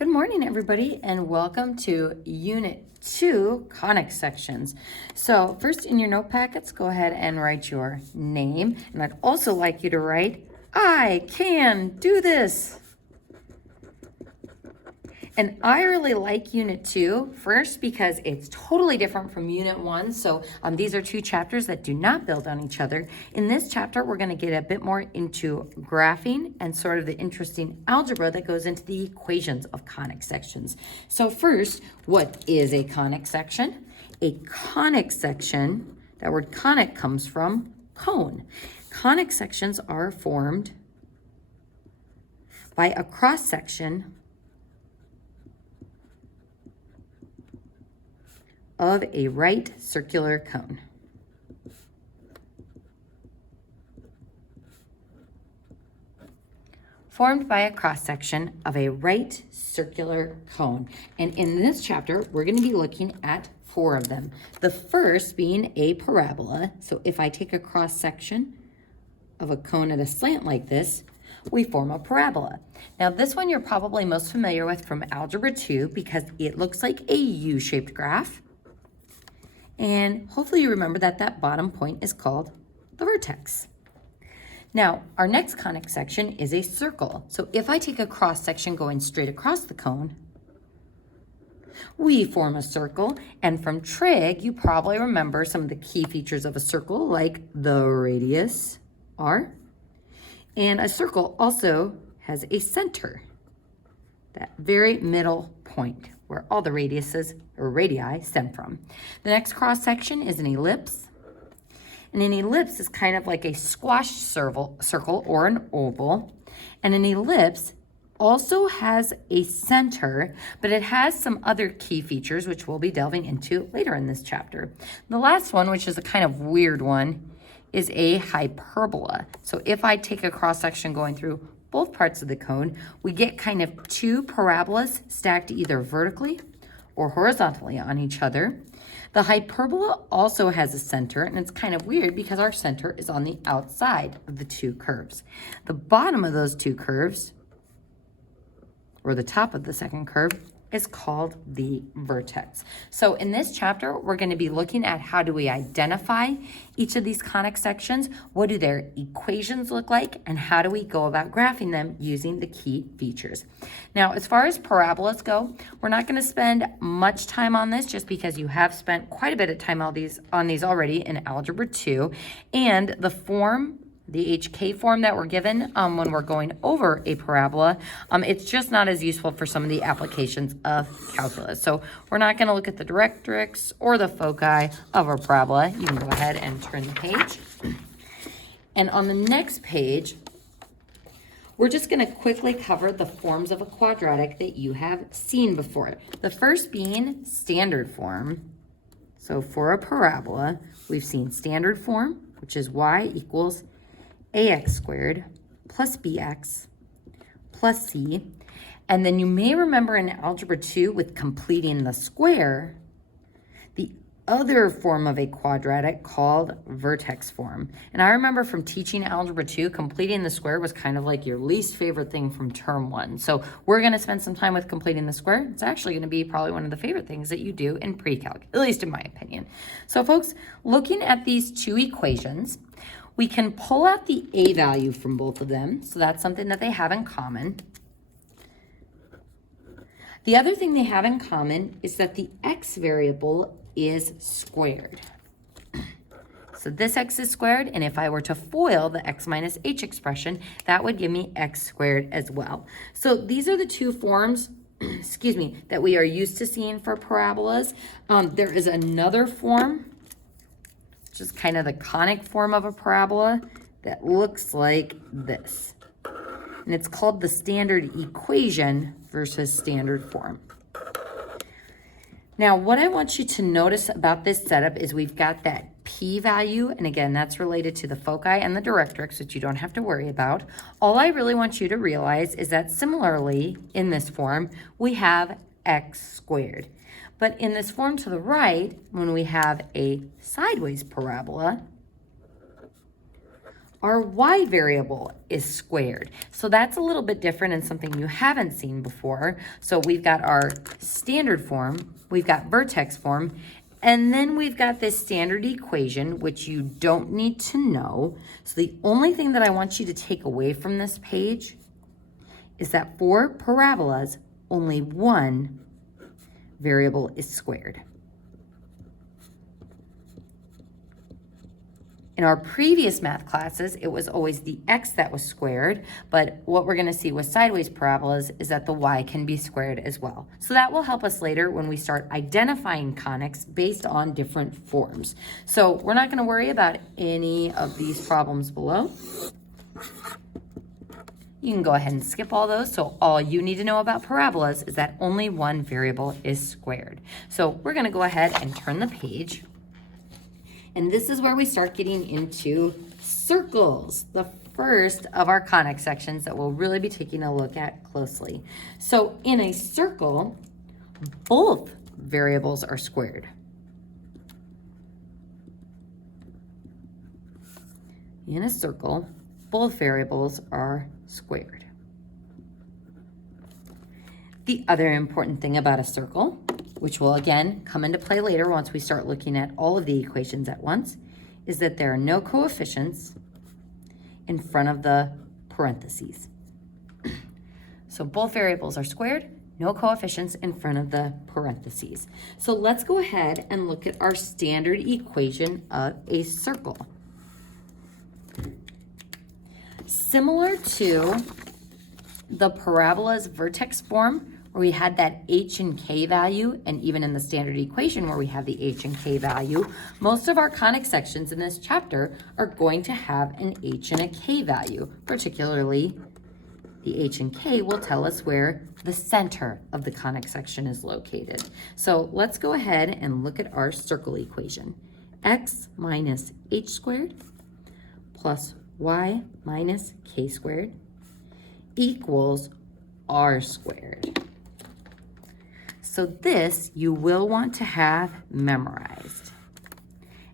Good morning, everybody, and welcome to Unit 2, Conic sections. So first in your note packets, go ahead and write your name. And I'd also like you to write, I can do this. And I really like Unit 2, first because it's totally different from Unit 1. So these are two chapters that do not build on each other. In this chapter, we're going to get a bit more into graphing and sort of the interesting algebra that goes into the equations of conic sections. So first, what is a conic section? A conic section, that word conic comes from cone. Conic sections are formed by a cross-section of a right circular cone. Formed by a cross-section of a right circular cone. And in this chapter, we're going to be looking at 4 of them. The first being a parabola. So if I take a cross-section of a cone at a slant like this, we form a parabola. Now this one you're probably most familiar with from Algebra 2 because it looks like a U-shaped graph. And hopefully you remember that that bottom point is called the vertex. Now, our next conic section is a circle. So if I take a cross section going straight across the cone, we form a circle. And from trig, you probably remember some of the key features of a circle, like the radius, r. And a circle also has a center, that very middle point where all the radiuses or radii stem from. The next cross section is an ellipse. And an ellipse is kind of like a squash circle or an oval. And an ellipse also has a center, but it has some other key features which we'll be delving into later in this chapter. The last one, which is a kind of weird one, is a hyperbola. So if I take a cross section going through both parts of the cone, we get kind of 2 parabolas stacked either vertically or horizontally on each other. The hyperbola also has a center, and it's kind of weird because our center is on the outside of the 2 curves. The bottom of those 2 curves, or the top of the second curve, is called the vertex. So in this chapter, we're going to be looking at how do we identify each of these conic sections, what do their equations look like, and how do we go about graphing them using the key features. Now, as far as parabolas go, we're not going to spend much time on this just because you have spent quite a bit of time on these already in Algebra 2, and the HK form that we're given when we're going over a parabola, it's just not as useful for some of the applications of calculus. So we're not going to look at the directrix or the foci of a parabola. You can go ahead and turn the page. And on the next page, we're just going to quickly cover the forms of a quadratic that you have seen before. The first being standard form. So for a parabola, we've seen standard form, which is y equals ax squared plus bx plus c. And then you may remember in Algebra 2 with completing the square, the other form of a quadratic called vertex form. And I remember from teaching Algebra 2, completing the square was kind of like your least favorite thing from term 1. So we're going to spend some time with completing the square. It's actually going to be probably one of the favorite things that you do in Precalc, at least in my opinion. So folks, looking at these 2 equations, we can pull out the a value from both of them, so that's something that they have in common. The other thing they have in common is that the x variable is squared. So this x is squared, and if I were to FOIL the x minus h expression, that would give me x squared as well. So these are the 2 forms, that we are used to seeing for parabolas. There is another form, which is kind of the conic form of a parabola, that looks like this. And it's called the standard equation versus standard form. Now, what I want you to notice about this setup is we've got that p value, and again, that's related to the foci and the directrix, which you don't have to worry about. All I really want you to realize is that similarly, in this form, we have x squared. But in this form to the right, when we have a sideways parabola, our y variable is squared. So that's a little bit different and something you haven't seen before. So we've got our standard form, we've got vertex form, and then we've got this standard equation, which you don't need to know. So the only thing that I want you to take away from this page is that for parabolas, only one variable is squared. In our previous math classes, it was always the x that was squared, but what we're gonna see with sideways parabolas is that the y can be squared as well. So that will help us later when we start identifying conics based on different forms. So we're not gonna worry about any of these problems below. You can go ahead and skip all those. So all you need to know about parabolas is that only one variable is squared. So we're gonna go ahead and turn the page. And this is where we start getting into circles, the first of our conic sections that we'll really be taking a look at closely. So in a circle, both variables are squared. In a circle, both variables are squared. The other important thing about a circle, which will again come into play later once we start looking at all of the equations at once, is that there are no coefficients in front of the parentheses. So both variables are squared, no coefficients in front of the parentheses. So let's go ahead and look at our standard equation of a circle. Similar to the parabola's vertex form, where we had that h and k value, and even in the standard equation where we have the h and k value, most of our conic sections in this chapter are going to have an h and a k value. Particularly, the h and k will tell us where the center of the conic section is located. So let's go ahead and look at our circle equation. X minus h squared plus y minus k squared equals r squared. So this you will want to have memorized.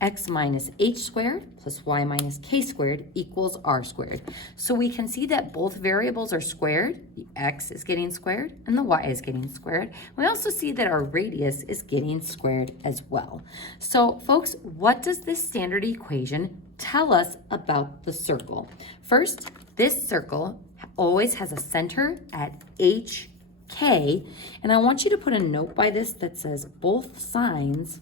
X minus h squared plus y minus k squared equals r squared. So we can see that both variables are squared. The x is getting squared and the y is getting squared. We also see that our radius is getting squared as well. So folks, what does this standard equation tell us about the circle? First, this circle always has a center at HK, and I want you to put a note by this that says both signs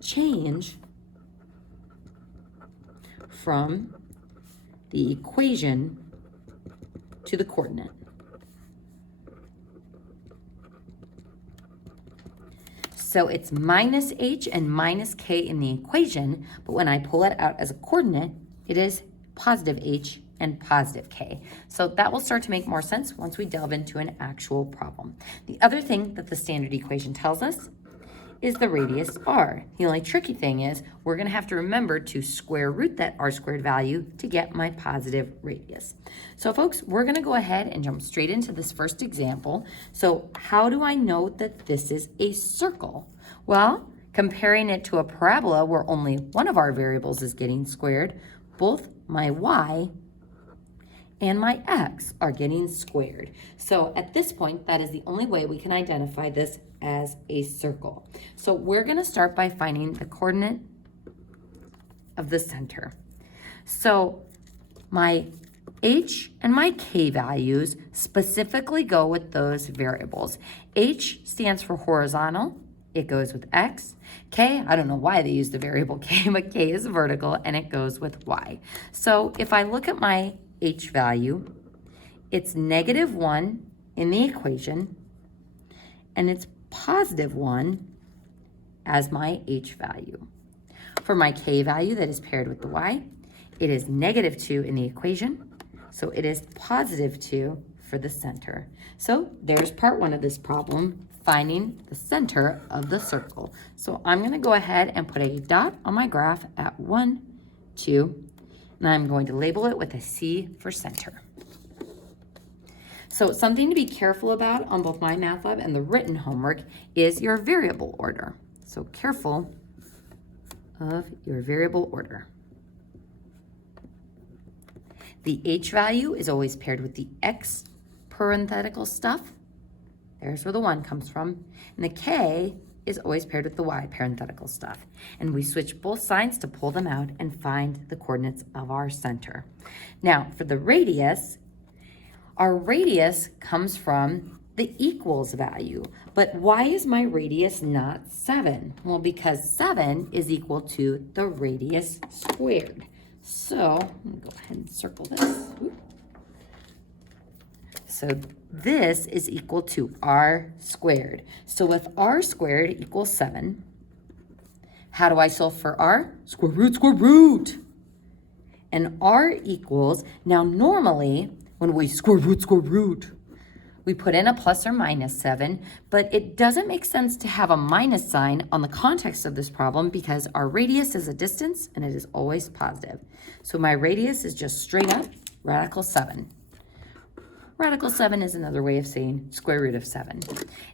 change from the equation to the coordinate. So it's minus h and minus k in the equation, but when I pull it out as a coordinate, it is positive h and positive k. So that will start to make more sense once we delve into an actual problem. The other thing that the standard equation tells us is the radius r. The only tricky thing is we're gonna have to remember to square root that r squared value to get my positive radius. So folks, we're gonna go ahead and jump straight into this first example. So how do I know that this is a circle? Well, comparing it to a parabola where only one of our variables is getting squared, both my y and my x are getting squared. So at this point, that is the only way we can identify this as a circle. So we're gonna start by finding the coordinate of the center. So my h and my k values specifically go with those variables. H stands for horizontal, it goes with x. K, I don't know why they use the variable k, but k is vertical and it goes with y. So if I look at my h value, it's -1 in the equation, and it's +1 as my h value. For my k value that is paired with the y, it is -2 in the equation, so it is +2 for the center. So there's part one of this problem, finding the center of the circle. So I'm gonna go ahead and put a dot on my graph at 1, 2, and I'm going to label it with a C for center. So something to be careful about on both MyMathLab and the written homework is your variable order. So careful of your variable order. The h value is always paired with the x parenthetical stuff. There's where the 1 comes from. And the k is always paired with the y parenthetical stuff. And we switch both signs to pull them out and find the coordinates of our center. Now, for the radius, our radius comes from the equals value. But why is my radius not 7? Well, because 7 is equal to the radius squared. So, I'm going to go ahead and circle this. So this is equal to r squared. So if r squared equals 7, how do I solve for r? Square root. And r equals, now normally when we square root, we put in a plus or minus 7, but it doesn't make sense to have a minus sign on the context of this problem because our radius is a distance and it is always positive. So my radius is just straight up radical 7. Radical 7 is another way of saying square root of 7.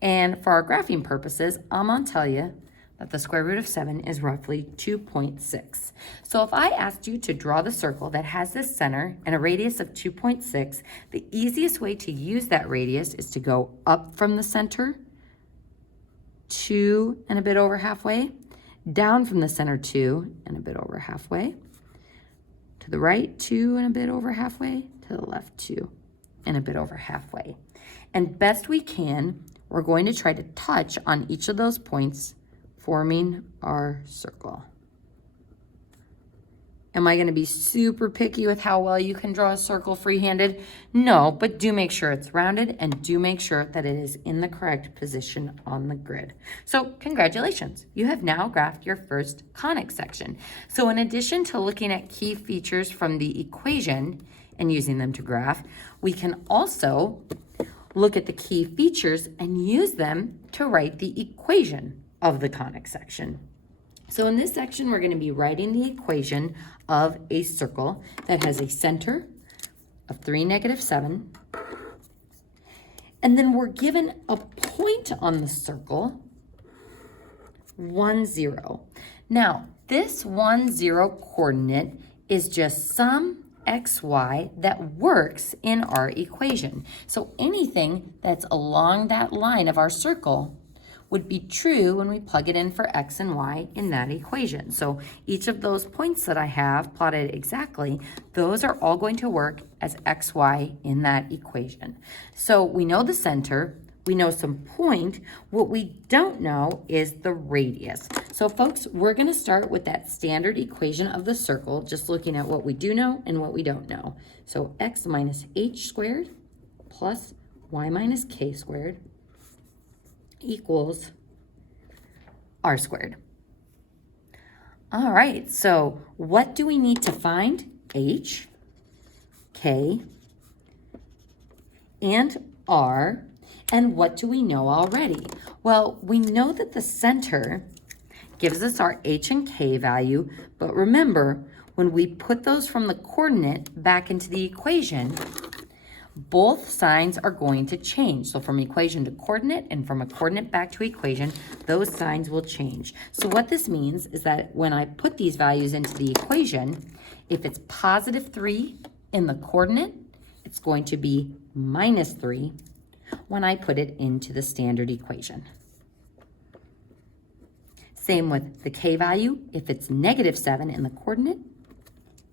And for our graphing purposes, I'm going to tell you that the square root of 7 is roughly 2.6. So if I asked you to draw the circle that has this center and a radius of 2.6, the easiest way to use that radius is to go up from the center 2 and a bit over halfway, down from the center 2 and a bit over halfway, to the right 2 and a bit over halfway, to the left 2 and a bit over halfway. And best we can, we're going to try to touch on each of those points, forming our circle. Am I going to be super picky with how well you can draw a circle free-handed? No, but do make sure it's rounded and do make sure that it is in the correct position on the grid. So congratulations, you have now graphed your first conic section. So in addition to looking at key features from the equation and using them to graph, we can also look at the key features and use them to write the equation of the conic section. So in this section, we're going to be writing the equation of a circle that has a center of 3, -7. And then we're given a point on the circle, 1, 0. Now, this 1, 0 coordinate is just some xy that works in our equation. So anything that's along that line of our circle would be true when we plug it in for x and y in that equation. So each of those points that I have plotted exactly, those are all going to work as xy in that equation. So we know the center, we know some point. What we don't know is the radius. So folks, we're going to start with that standard equation of the circle, just looking at what we do know and what we don't know. So x minus h squared plus y minus k squared equals r squared. All right, so what do we need to find? H, k, and r. And what do we know already? Well, we know that the center gives us our h and k value, but remember, when we put those from the coordinate back into the equation, both signs are going to change. So from equation to coordinate and from a coordinate back to equation, those signs will change. So what this means is that when I put these values into the equation, if it's +3 in the coordinate, it's going to be -3 when I put it into the standard equation. Same with the k value. If it's -7 in the coordinate,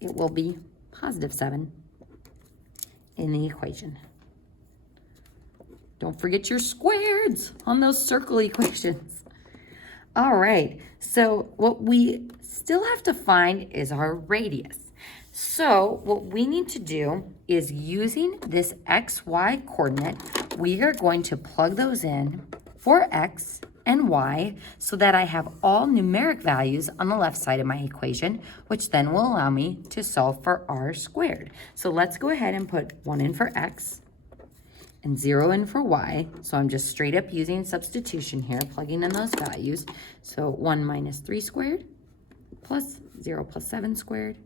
it will be +7 in the equation. Don't forget your squares on those circle equations. All right, so what we still have to find is our radius. So what we need to do is, using this xy coordinate, we are going to plug those in for x and y so that I have all numeric values on the left side of my equation, which then will allow me to solve for r squared. So let's go ahead and put 1 in for x and 0 in for y. So I'm just straight up using substitution here, plugging in those values. So 1 minus 3 squared plus 0 plus 7 squared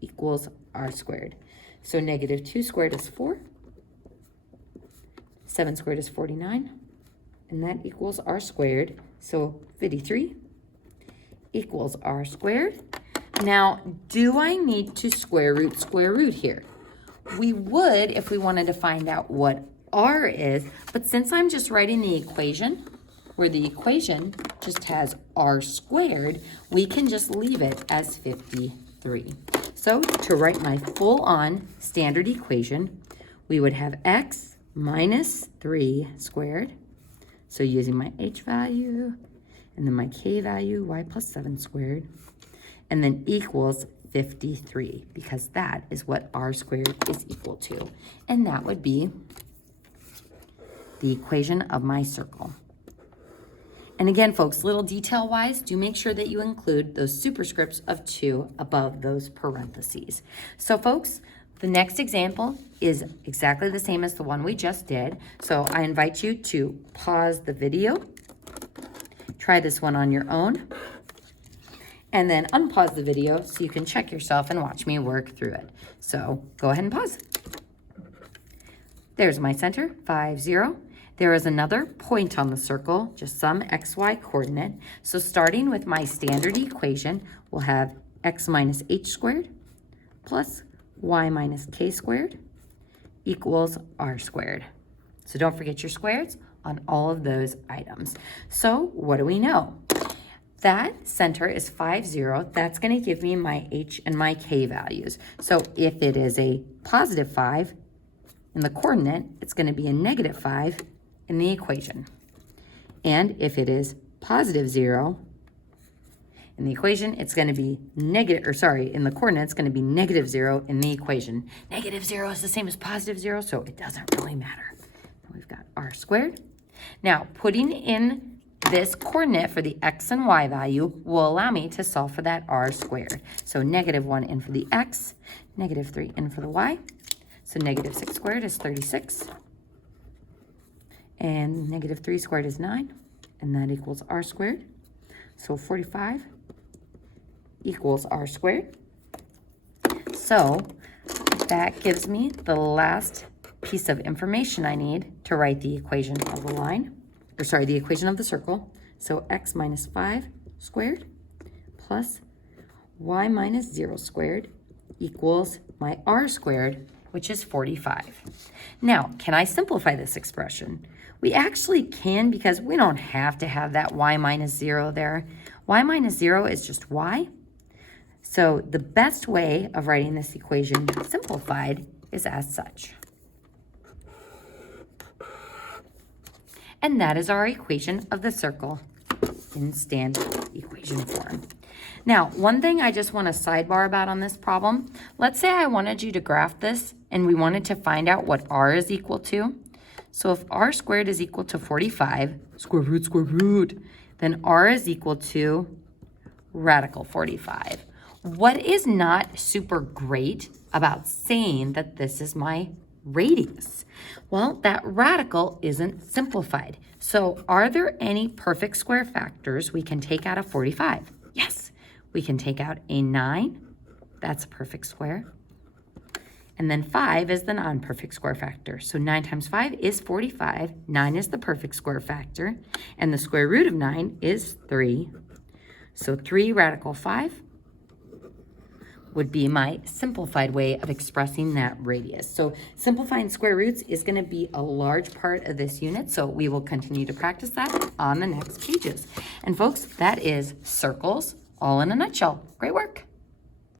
equals r squared. So -2 squared is 4. 7 squared is 49. And that equals r squared. So 53 equals r squared. Now, do I need to square root here? We would if we wanted to find out what r is, but since I'm just writing the equation, where the equation just has r squared, we can just leave it as 53. So to write my full-on standard equation, we would have x minus 3 squared. So using my h value, and then my k value, y plus 7 squared, and then equals 53, because that is what r squared is equal to. And that would be the equation of my circle. And again, folks, little detail-wise, do make sure that you include those superscripts of 2 above those parentheses. So, folks, the next example is exactly the same as the one we just did. So I invite you to pause the video, try this one on your own, and then unpause the video so you can check yourself and watch me work through it. So go ahead and pause. There's my center, 5, 0. There is another point on the circle, just some xy coordinate. So starting with my standard equation, we'll have x minus h squared plus y minus k squared equals r squared. So don't forget your squares on all of those items. So what do we know? That center is 5, 0. That's going to give me my h and my k values. So if it is a positive 5 in the coordinate, it's going to be a negative 5 in the equation. And if it is positive 0 in the equation, it's going to be in the coordinate, it's going to be negative 0 in the equation. Negative 0 is the same as positive 0, so it doesn't really matter. We've got r squared. Now, putting in this coordinate for the x and y value will allow me to solve for that r squared. So negative 1 in for the x, negative 3 in for the y. So negative 6 squared is 36. And negative 3 squared is 9, and that equals r squared. So 45 equals r squared. So that gives me the last piece of information I need to write the equation of the line, the equation of the circle. So x minus 5 squared plus y minus 0 squared equals my r squared, which is 45. Now, can I simplify this expression? We actually can, because we don't have to have that y minus 0 there. Y minus 0 is just y. So the best way of writing this equation simplified is as such. And that is our equation of the circle in standard equation form. Now, one thing I just want to sidebar about on this problem, let's say I wanted you to graph this and we wanted to find out what r is equal to. So if r squared is equal to 45, square root, then r is equal to radical 45. What is not super great about saying that this is my radius? Well, that radical isn't simplified. So are there any perfect square factors we can take out of 45? Yes, we can take out a 9. That's a perfect square. And then 5 is the non-perfect square factor. So 9 times 5 is 45. 9 is the perfect square factor. And the square root of 9 is 3. So 3 radical 5 would be my simplified way of expressing that radius. So simplifying square roots is going to be a large part of this unit. So we will continue to practice that on the next pages. And folks, that is circles all in a nutshell. Great work.